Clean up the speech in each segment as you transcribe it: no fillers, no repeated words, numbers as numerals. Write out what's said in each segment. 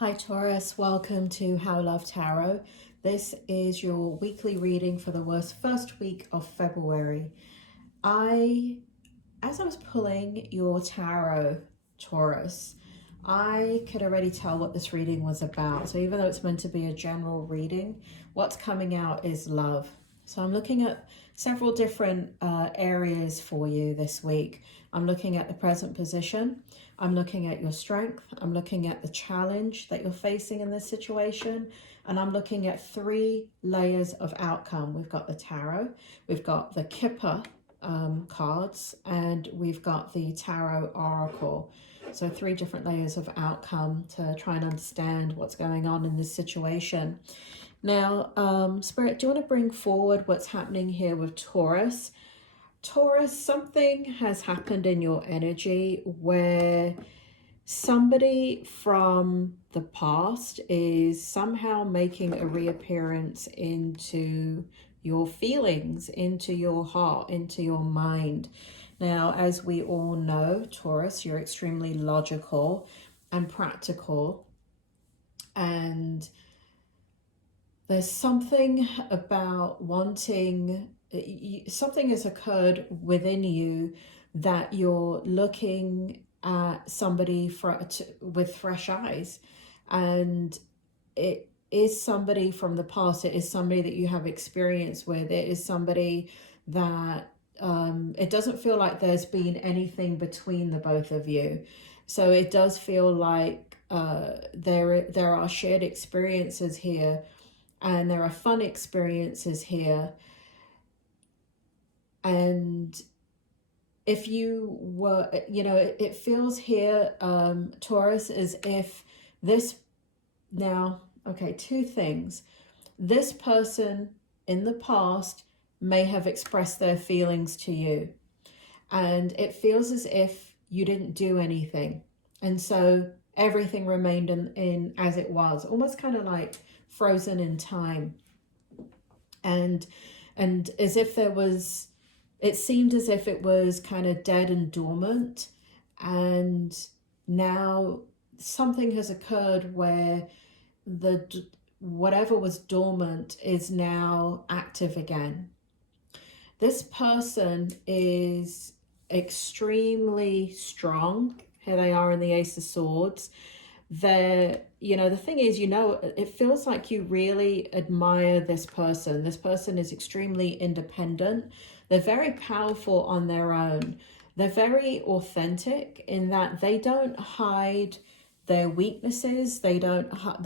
Hi Taurus, welcome to How Love Tarot. This is your weekly reading for the first week of February. As I was pulling your tarot, Taurus, I could already tell what this reading was about. So even though it's meant to be a general reading, what's coming out is love. So I'm looking at several different areas for you this week. I'm looking at the present position. I'm looking at your strength. I'm looking at the challenge that you're facing in this situation. And I'm looking at 3 layers of outcome. We've got the tarot, we've got the Kipper cards, and we've got the tarot oracle. So 3 different layers of outcome to try and understand what's going on in this situation. Now, Spirit, do you want to bring forward what's happening here with Taurus? Taurus, something has happened in your energy where somebody from the past is somehow making a reappearance into your feelings, into your heart, into your mind. Now, as we all know, Taurus, you're extremely logical and practical, and there's something about wanting, something has occurred within you that you're looking at somebody with fresh eyes, and it is somebody from the past. It is somebody that you have experience with. It is somebody that it doesn't feel like there's been anything between the both of you. So it does feel like there are shared experiences here, and there are fun experiences here. And if you were, it feels here, Taurus, as if this now, okay, 2 things. This person in the past may have expressed their feelings to you, and it feels as if you didn't do anything. And so everything remained in as it was, almost kind of like frozen in time. And as if there was, it seemed as if it was kind of dead and dormant, and now something has occurred where whatever was dormant is now active again. This person is extremely strong. Here they are in the Ace of Swords. The thing is, it feels like you really admire this person. This person is extremely independent. They're very powerful on their own. They're very authentic in that they don't hide their weaknesses. They are who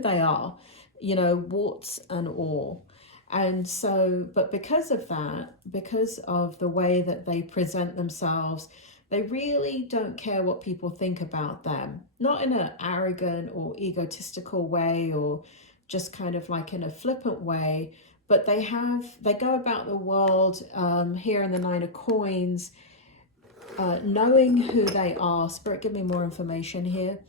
they are, warts and all. And so, but because of that, because of the way that they present themselves, they really don't care what people think about them. Not in an arrogant or egotistical way, or just kind of like in a flippant way, but they go about the world, here in the 9 of Coins, knowing who they are. Spirit, give me more information here.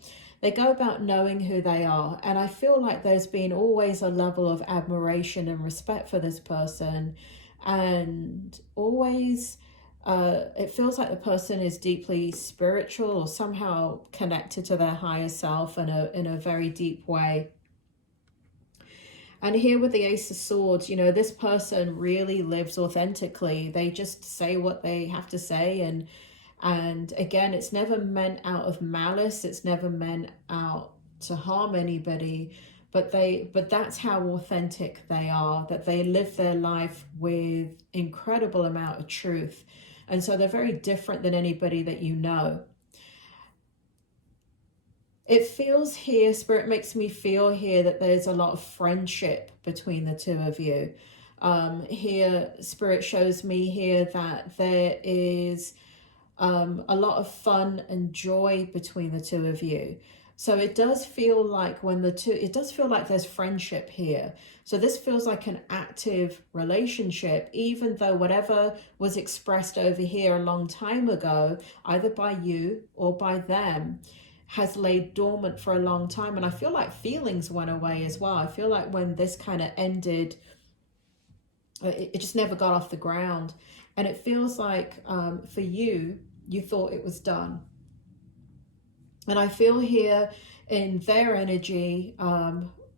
They go about knowing who they are, and I feel like there's been always a level of admiration and respect for this person, and always it feels like the person is deeply spiritual or somehow connected to their higher self in a very deep way. And here with the Ace of Swords, this person really lives authentically. They just say what they have to say, and again, it's never meant out of malice. It's never meant out to harm anybody, but that's how authentic they are, that they live their life with incredible amount of truth. And so they're very different than anybody that you know. It feels here, Spirit makes me feel here that there's a lot of friendship between the 2 of you. Here, Spirit shows me here that there is a lot of fun and joy between the 2 of you. So it does feel like it does feel like there's friendship here. So this feels like an active relationship, even though whatever was expressed over here a long time ago, either by you or by them, has laid dormant for a long time. And I feel like feelings went away as well. I feel like when this kind of ended, it just never got off the ground. And it feels like for you thought it was done. And I feel here in their energy,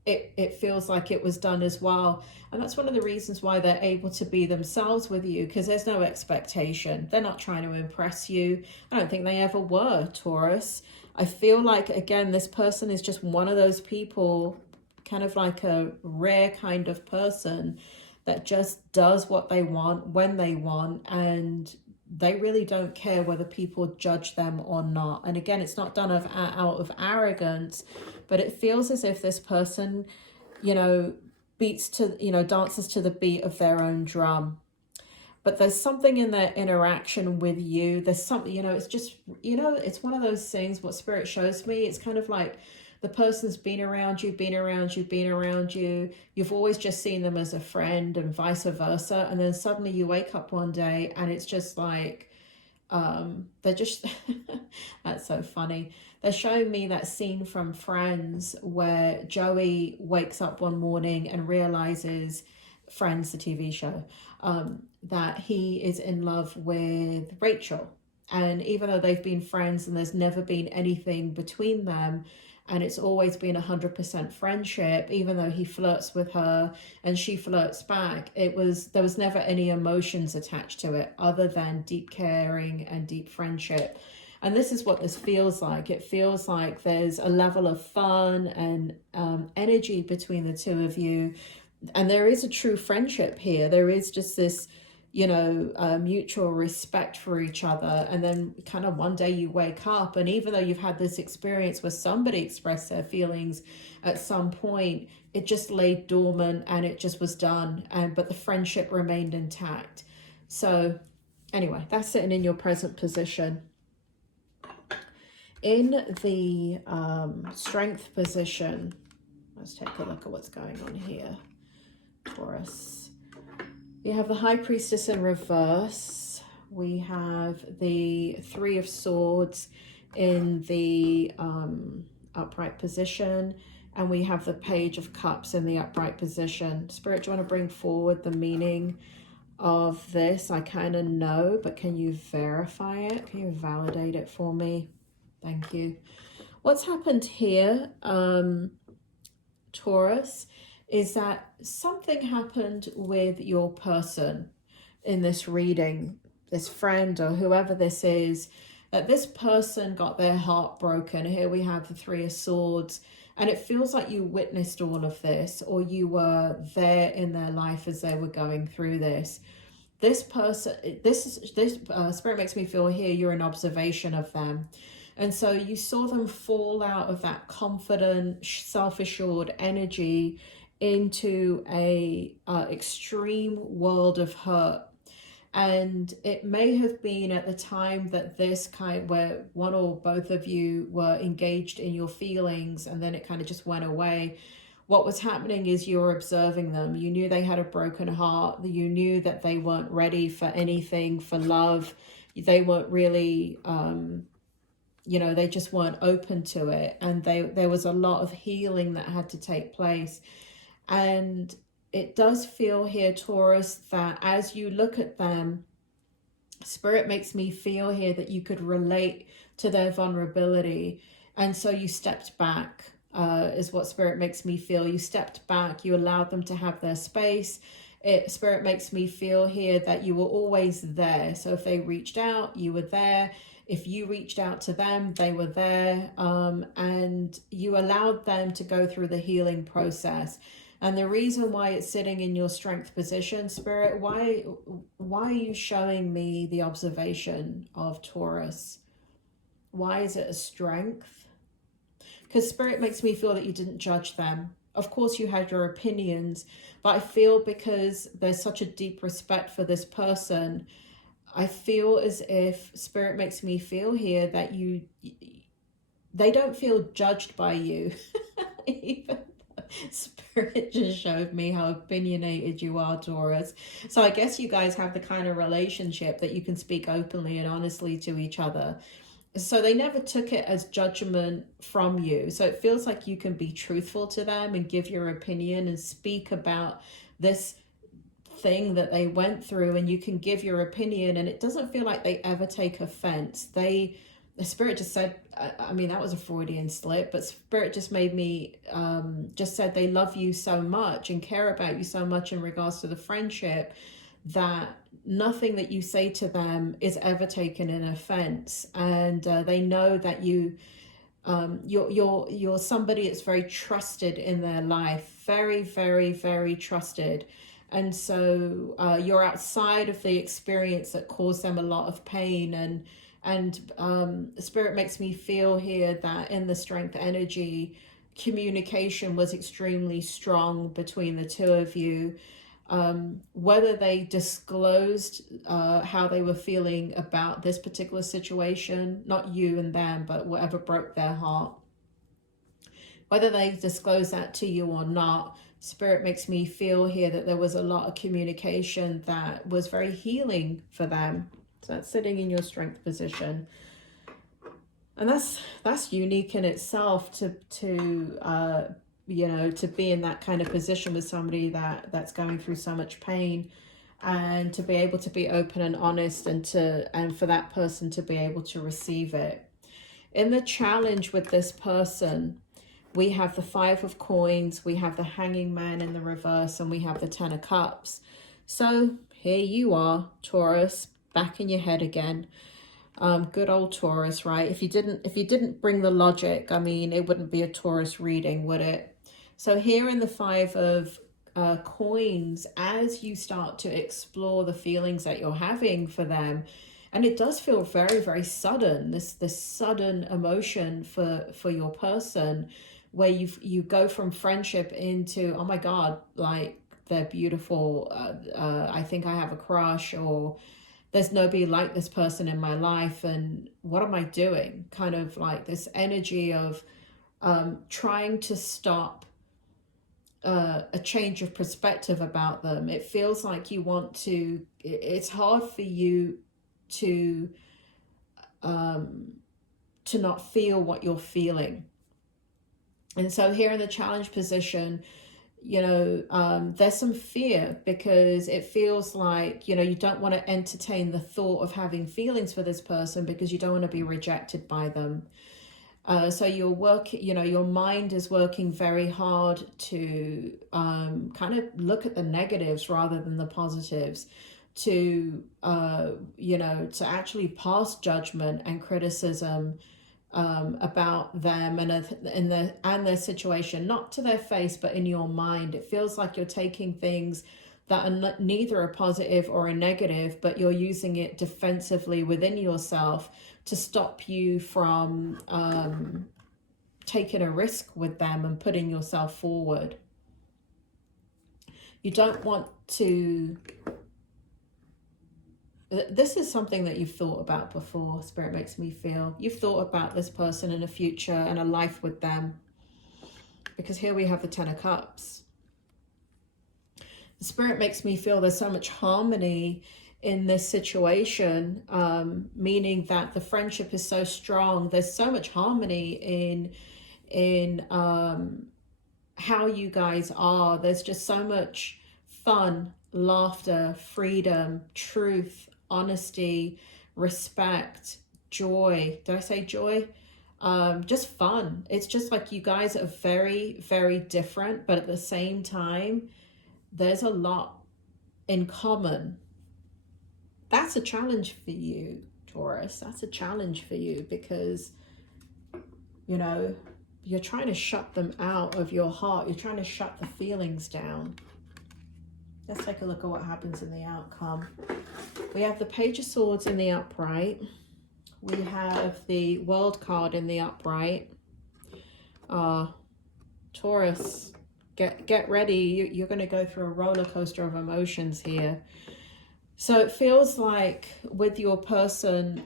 it feels like it was done as well. And that's one of the reasons why they're able to be themselves with you, because there's no expectation. They're not trying to impress you. I don't think they ever were, Taurus. I feel like, again, this person is just one of those people, kind of like a rare kind of person that just does what they want when they want, and they really don't care whether people judge them or not. And again, it's not done out of arrogance, but it feels as if this person, you know, dances to the beat of their own drum. But there's something in their interaction with you. There's something, it's just, it's one of those things, what Spirit shows me. It's kind of like the person's been around you, been around you, been around you. You've always just seen them as a friend and vice versa. And then suddenly you wake up one day and it's just like, they're just, that's so funny. They're showing me that scene from Friends where Joey wakes up one morning and realizes, Friends, the TV show, that he is in love with Rachel. And even though they've been friends and there's never been anything between them, and it's always been 100% friendship, even though he flirts with her and she flirts back, there was never any emotions attached to it other than deep caring and deep friendship. And this is what this feels like. It feels like there's a level of fun and energy between the two of you. And there is a true friendship here. There is just this, mutual respect for each other. And then kind of one day you wake up, and even though you've had this experience where somebody expressed their feelings at some point, it just lay dormant and it just was done. But the friendship remained intact. So anyway, that's sitting in your present position. In the strength position, let's take a look at what's going on here, Taurus. We have the High Priestess in reverse. We have the Three of Swords in the upright position. And we have the Page of Cups in the upright position. Spirit, do you want to bring forward the meaning of this? I kind of know, but can you verify it? Can you validate it for me? Thank you. What's happened here, Taurus, is that something happened with your person in this reading, this friend or whoever this is, that this person got their heart broken. Here we have the Three of Swords, and it feels like you witnessed all of this, or you were there in their life as they were going through this. This person, this Spirit makes me feel here you're an observation of them. And so you saw them fall out of that confident, self-assured energy into a extreme world of hurt. And it may have been at the time that this where one or both of you were engaged in your feelings, and then it kind of just went away. What was happening is you were observing them. You knew they had a broken heart. You knew that they weren't ready for anything, for love. They weren't really, they just weren't open to it. And there was a lot of healing that had to take place. And it does feel here, Taurus, that as you look at them, Spirit makes me feel here that you could relate to their vulnerability. And so you stepped back, is what Spirit makes me feel. You stepped back, you allowed them to have their space. Spirit makes me feel here that you were always there. So if they reached out, you were there. If you reached out to them, they were there. And you allowed them to go through the healing process. And the reason why it's sitting in your strength position, Spirit, why are you showing me the observation of Taurus? Why is it a strength? Because Spirit makes me feel that you didn't judge them. Of course, you had your opinions, but I feel because there's such a deep respect for this person, I feel as if Spirit makes me feel here that they don't feel judged by you. Even Spirit just showed me how opinionated you are, Taurus. So I guess you guys have the kind of relationship that you can speak openly and honestly to each other. So they never took it as judgment from you. So it feels like you can be truthful to them and give your opinion and speak about this thing that they went through, and you can give your opinion, and it doesn't feel like they ever take offense. They the Spirit just said, I mean, that was a Freudian slip, but Spirit just made me, just said they love you so much and care about you so much in regards to the friendship, that nothing that you say to them is ever taken in offense. And they know that you're somebody that's very trusted in their life, very, very, very trusted. And so you're outside of the experience that caused them a lot of pain. And Spirit makes me feel here that in the strength energy, communication was extremely strong between the two of you. Whether they disclosed how they were feeling about this particular situation, not you and them, but whatever broke their heart, whether they disclosed that to you or not, Spirit makes me feel here that there was a lot of communication that was very healing for them. So that's sitting in your strength position. And that's unique in itself to you know, to be in that kind of position with somebody that's going through so much pain, and to be able to be open and honest, and for that person to be able to receive it. In the challenge with this person, we have the 5 of coins, we have the Hanging Man in the reverse, and we have the 10 of cups. So here you are, Taurus, back in your head again. Good old Taurus, right? If you didn't bring the logic, I mean, it wouldn't be a Taurus reading, would it? So here in the 5 of coins, as you start to explore the feelings that you're having for them, and it does feel very, very sudden, this sudden emotion for your person, where you go from friendship into, oh my God, like they're beautiful, I think I have a crush, or there's nobody like this person in my life, and what am I doing? Kind of like this energy of trying to stop a change of perspective about them. It feels like you want to, it's hard for you to not feel what you're feeling. And so here in the challenge position, you know, there's some fear, because it feels like, you know, you don't want to entertain the thought of having feelings for this person because you don't want to be rejected by them. So your mind is working very hard to kind of look at the negatives rather than the positives, to you know, to actually pass judgment and criticism about them and their situation, not to their face, but in your mind. It feels like you're taking things that are neither a positive or a negative, but you're using it defensively within yourself to stop you from taking a risk with them and putting yourself forward. You don't want to... This is something that you've thought about before, Spirit makes me feel. You've thought about this person in a future and a life with them. Because here we have the 10 of Cups. The Spirit makes me feel there's so much harmony in this situation, meaning that the friendship is so strong. There's so much harmony in how you guys are. There's just so much fun, laughter, freedom, truth, honesty, respect, joy. Did I say joy? Just fun. It's just like you guys are very, very different, but at the same time, there's a lot in common. That's a challenge for you, Taurus. That's a challenge for you, because, you know, you're trying to shut them out of your heart. You're trying to shut the feelings down. Let's take a look at what happens in the outcome. We have the Page of Swords in the upright. We have the World card in the upright. Taurus, get ready. You're going to go through a roller coaster of emotions here. So it feels like with your person,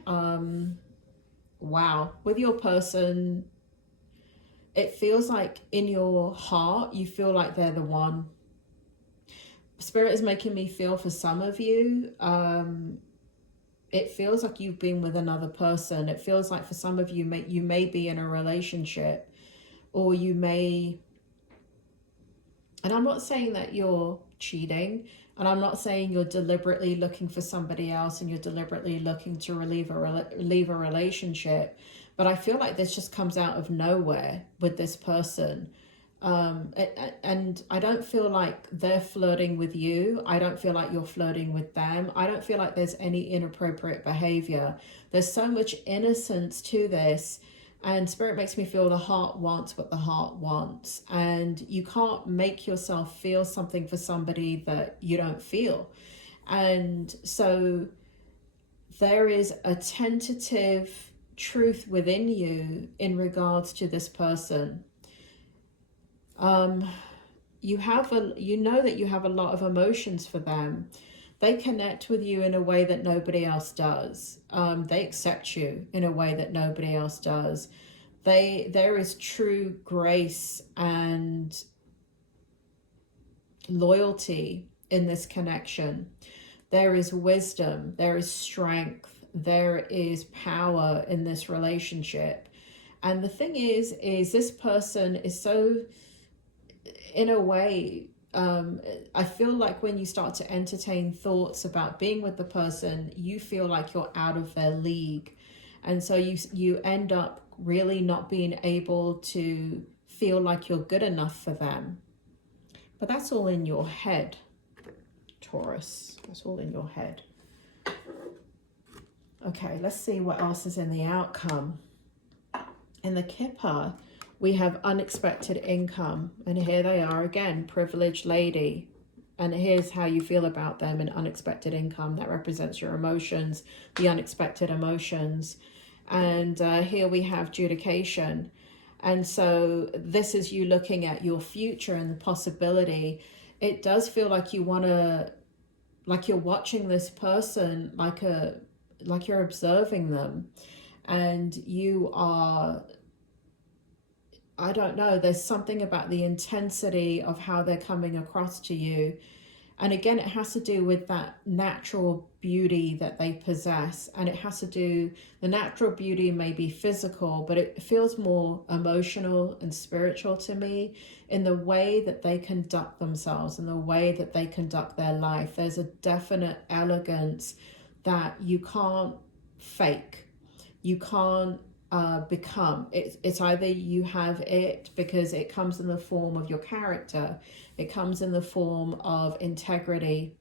wow, with your person, it feels like in your heart, you feel like they're the one. Spirit is making me feel for some of you, it feels like you've been with another person. It feels like for some of you, you may be in a relationship, or you may, and I'm not saying that you're cheating. And I'm not saying you're deliberately looking for somebody else and you're deliberately looking to leave a relationship, but I feel like this just comes out of nowhere with this person. And I don't feel like they're flirting with you. I don't feel like you're flirting with them. I don't feel like there's any inappropriate behavior. There's so much innocence to this. And Spirit makes me feel the heart wants what the heart wants. And you can't make yourself feel something for somebody that you don't feel. And so there is a tentative truth within you in regards to this person. You know that you have a lot of emotions for them. They connect with you in a way that nobody else does. They accept you in a way that nobody else does. There is true grace and loyalty in this connection. There is wisdom. There is strength. There is power in this relationship. And the thing is this person is so, in a way, I feel like when you start to entertain thoughts about being with the person, you feel like you're out of their league. And so you end up really not being able to feel like you're good enough for them. But that's all in your head, Taurus. That's all in your head. Okay, let's see what else is in the outcome. In the Kipper, we have unexpected income, and here they are again, privileged lady. And here's how you feel about them in unexpected income. That represents your emotions, the unexpected emotions. And here we have judication. And so this is you looking at your future and the possibility. It does feel like you want to, like you're watching this person, like you're observing them, and you are, I don't know, there's something about the intensity of how they're coming across to you. And again, it has to do with that natural beauty that they possess. And it has to do, the natural beauty may be physical, but it feels more emotional and spiritual to me in the way that they conduct themselves, in the way that they conduct their life. There's a definite elegance that you can't fake. You can't become. It's either you have it because it comes in the form of your character, it comes in the form of integrity,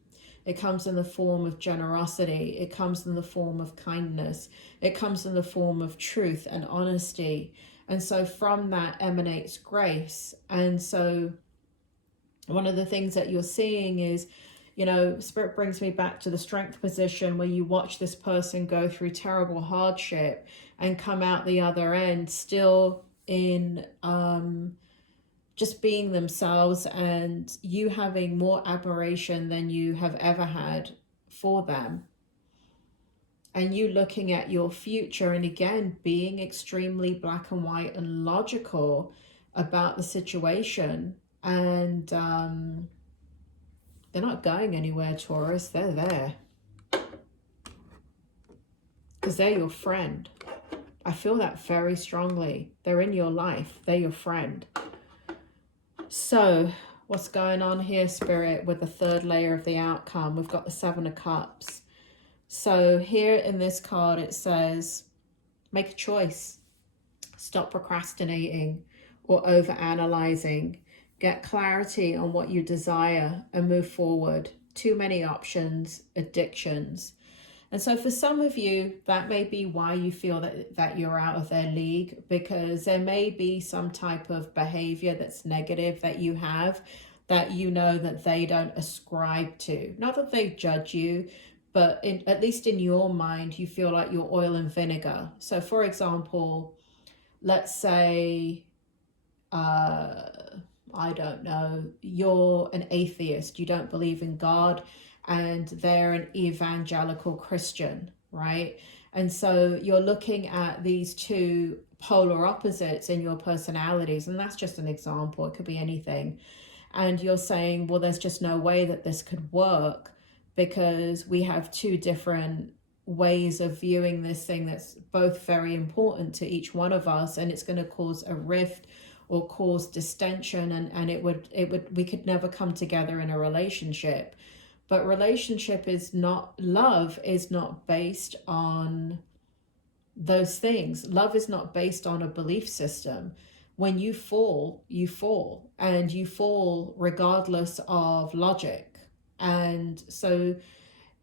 it comes in the form of generosity, it comes in the form of kindness, it comes in the form of truth and honesty. And so from that emanates grace. And so one of the things that you're seeing is, you know, Spirit brings me back to the strength position where you watch this person go through terrible hardship and come out the other end still in just being themselves, and you having more admiration than you have ever had for them. And you looking at your future and again being extremely black and white and logical about the situation. And they're not going anywhere, Taurus. They're there. Because they're your friend. I feel that very strongly. They're in your life. They're your friend. So what's going on here, Spirit, with the third layer of the outcome? We've got the Seven of Cups. So here in this card, it says, make a choice. Stop procrastinating or overanalyzing. Get clarity on what you desire and move forward. Too many options, addictions. And so for some of you, that may be why you feel that you're out of their league, because there may be some type of behavior that's negative that you have that you know that they don't ascribe to. Not that they judge you, but at least in your mind, you feel like you're oil and vinegar. So for example, let's say, I don't know, you're an atheist, you don't believe in God, and they're an evangelical Christian, right? And so you're looking at these two polar opposites in your personalities, and that's just an example, it could be anything. And you're saying, well, there's just no way that this could work because we have two different ways of viewing this thing that's both very important to each one of us, and it's going to cause a rift or cause distension, and we could never come together in a relationship. But relationship is not, love is not based on those things. Love is not based on a belief system. When you fall, and you fall regardless of logic. And so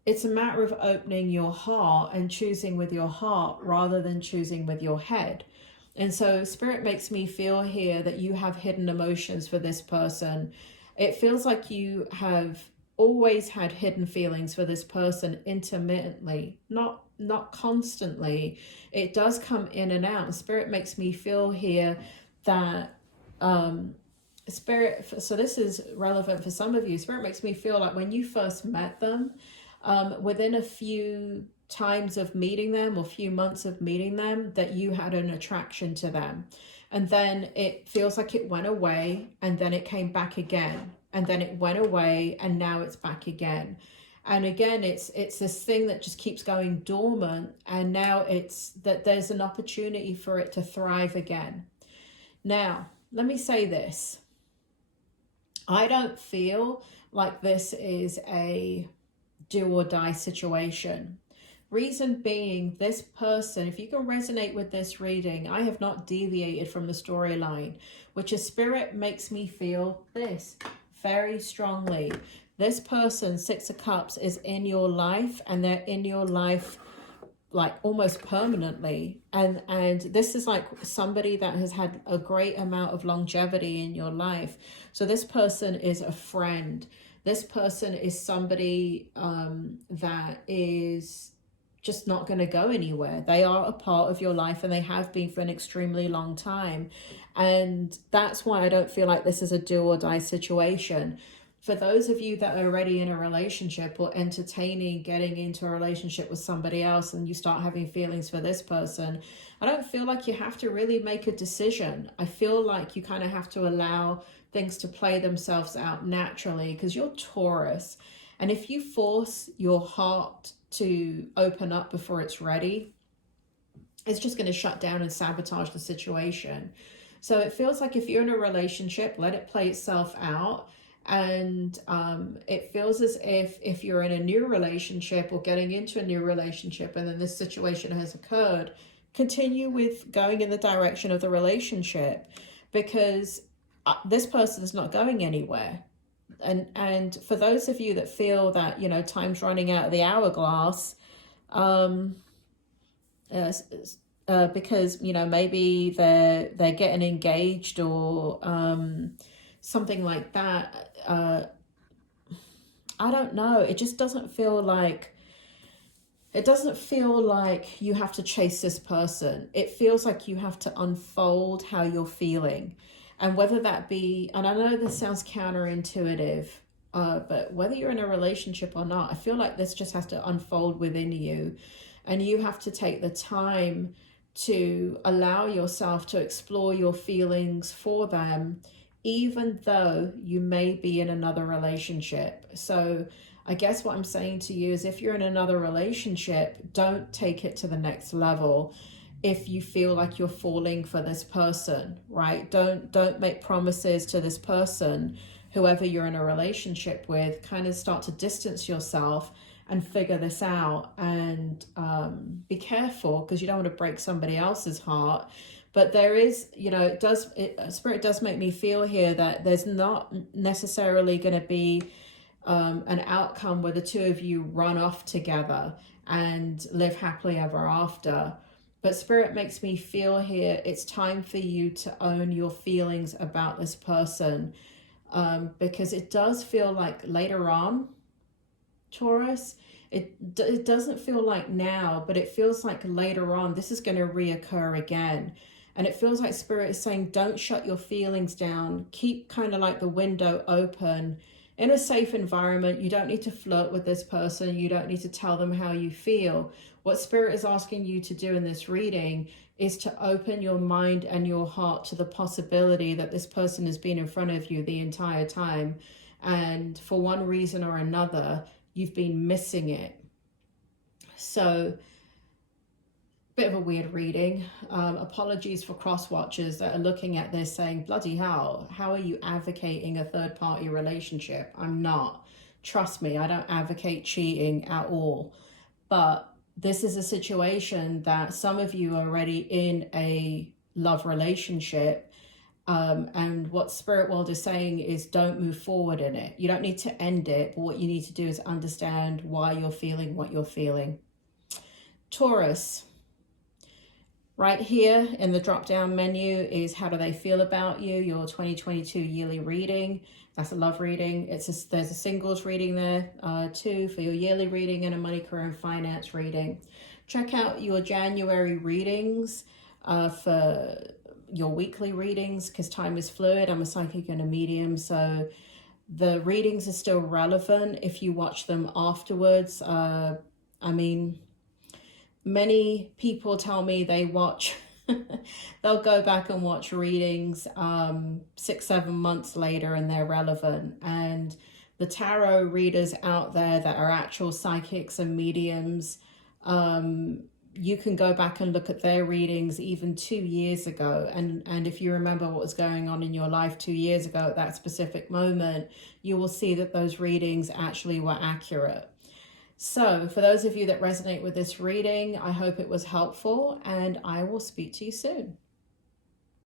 it's a matter of opening your heart and choosing with your heart rather than choosing with your head. And so Spirit makes me feel here that you have hidden emotions for this person. It feels like you have always had hidden feelings for this person intermittently, not constantly. It does come in and out. And Spirit makes me feel here that Spirit, so this is relevant for some of you. Spirit makes me feel like when you first met them, within a few times of meeting them or few months of meeting them, that you had an attraction to them. And then it feels like it went away, and then it came back again, and then it went away, and now it's back again. And again, it's this thing that just keeps going dormant, and now it's that there's an opportunity for it to thrive again. Now, let me say this. I don't feel like this is a do or die situation. Reason being, this person, if you can resonate with this reading, I have not deviated from the storyline, which is Spirit makes me feel this very strongly. This person, Six of Cups, is in your life, and they're in your life like almost permanently. And this is like somebody that has had a great amount of longevity in your life. So this person is a friend. This person is somebody that is just not going to go anywhere. They are a part of your life, and they have been for an extremely long time. And that's why I don't feel like this is a do or die situation. For those of you that are already in a relationship or entertaining getting into a relationship with somebody else, and you start having feelings for this person, I don't feel like you have to really make a decision. I feel like you kind of have to allow things to play themselves out naturally, because you're Taurus. And if you force your heart to open up before it's ready, it's just going to shut down and sabotage the situation. So it feels like if you're in a relationship, let it play itself out. And it feels as if you're in a new relationship or getting into a new relationship, and then this situation has occurred, continue with going in the direction of the relationship, because this person is not going anywhere. And for those of you that feel that, you know, time's running out of the hourglass, because, you know, maybe they're getting engaged or something like that. I don't know. It just doesn't feel like, you have to chase this person. It feels like you have to unfold how you're feeling. And whether that be, and I know this sounds counterintuitive, but whether you're in a relationship or not, I feel like this just has to unfold within you. And you have to take the time to allow yourself to explore your feelings for them, even though you may be in another relationship. So I guess what I'm saying to you is, if you're in another relationship, don't take it to the next level. If you feel like you're falling for this person, right? Don't make promises to this person, whoever you're in a relationship with. Kind of start to distance yourself and figure this out, and be careful, because you don't want to break somebody else's heart. But there is, you know, Spirit does make me feel here that there's not necessarily going to be an outcome where the two of you run off together and live happily ever after. But Spirit makes me feel here it's time for you to own your feelings about this person, because it does feel like later on, Taurus, it doesn't feel like now, but it feels like later on this is going to reoccur again. And it feels like Spirit is saying, don't shut your feelings down. Keep kind of like the window open in a safe environment. You don't need to flirt with this person. You don't need to tell them how you feel. What Spirit is asking you to do in this reading is to open your mind and your heart to the possibility that this person has been in front of you the entire time. And for one reason or another, you've been missing it. So, bit of a weird reading. Apologies for cross-watchers that are looking at this saying, bloody hell, how are you advocating a third-party relationship? I'm not. Trust me, I don't advocate cheating at all. But this is a situation that some of you are already in a love relationship. And what Spirit World is saying is don't move forward in it. You don't need to end it, but what you need to do is understand why you're feeling what you're feeling. Taurus, right here in the drop down menu is how do they feel about you, your 2022 yearly reading. That's a love reading. There's a singles reading there too for your yearly reading, and a money, career, and finance reading. Check out your January readings for your weekly readings, because time is fluid. I'm a psychic and a medium, so the readings are still relevant if you watch them afterwards. I mean, many people tell me they watch they'll go back and watch readings 6-7 months later and they're relevant. And the tarot readers out there that are actual psychics and mediums, you can go back and look at their readings even 2 years ago. And if you remember what was going on in your life 2 years ago at that specific moment, you will see that those readings actually were accurate. So for those of you that resonate with this reading, I hope it was helpful, and I will speak to you soon.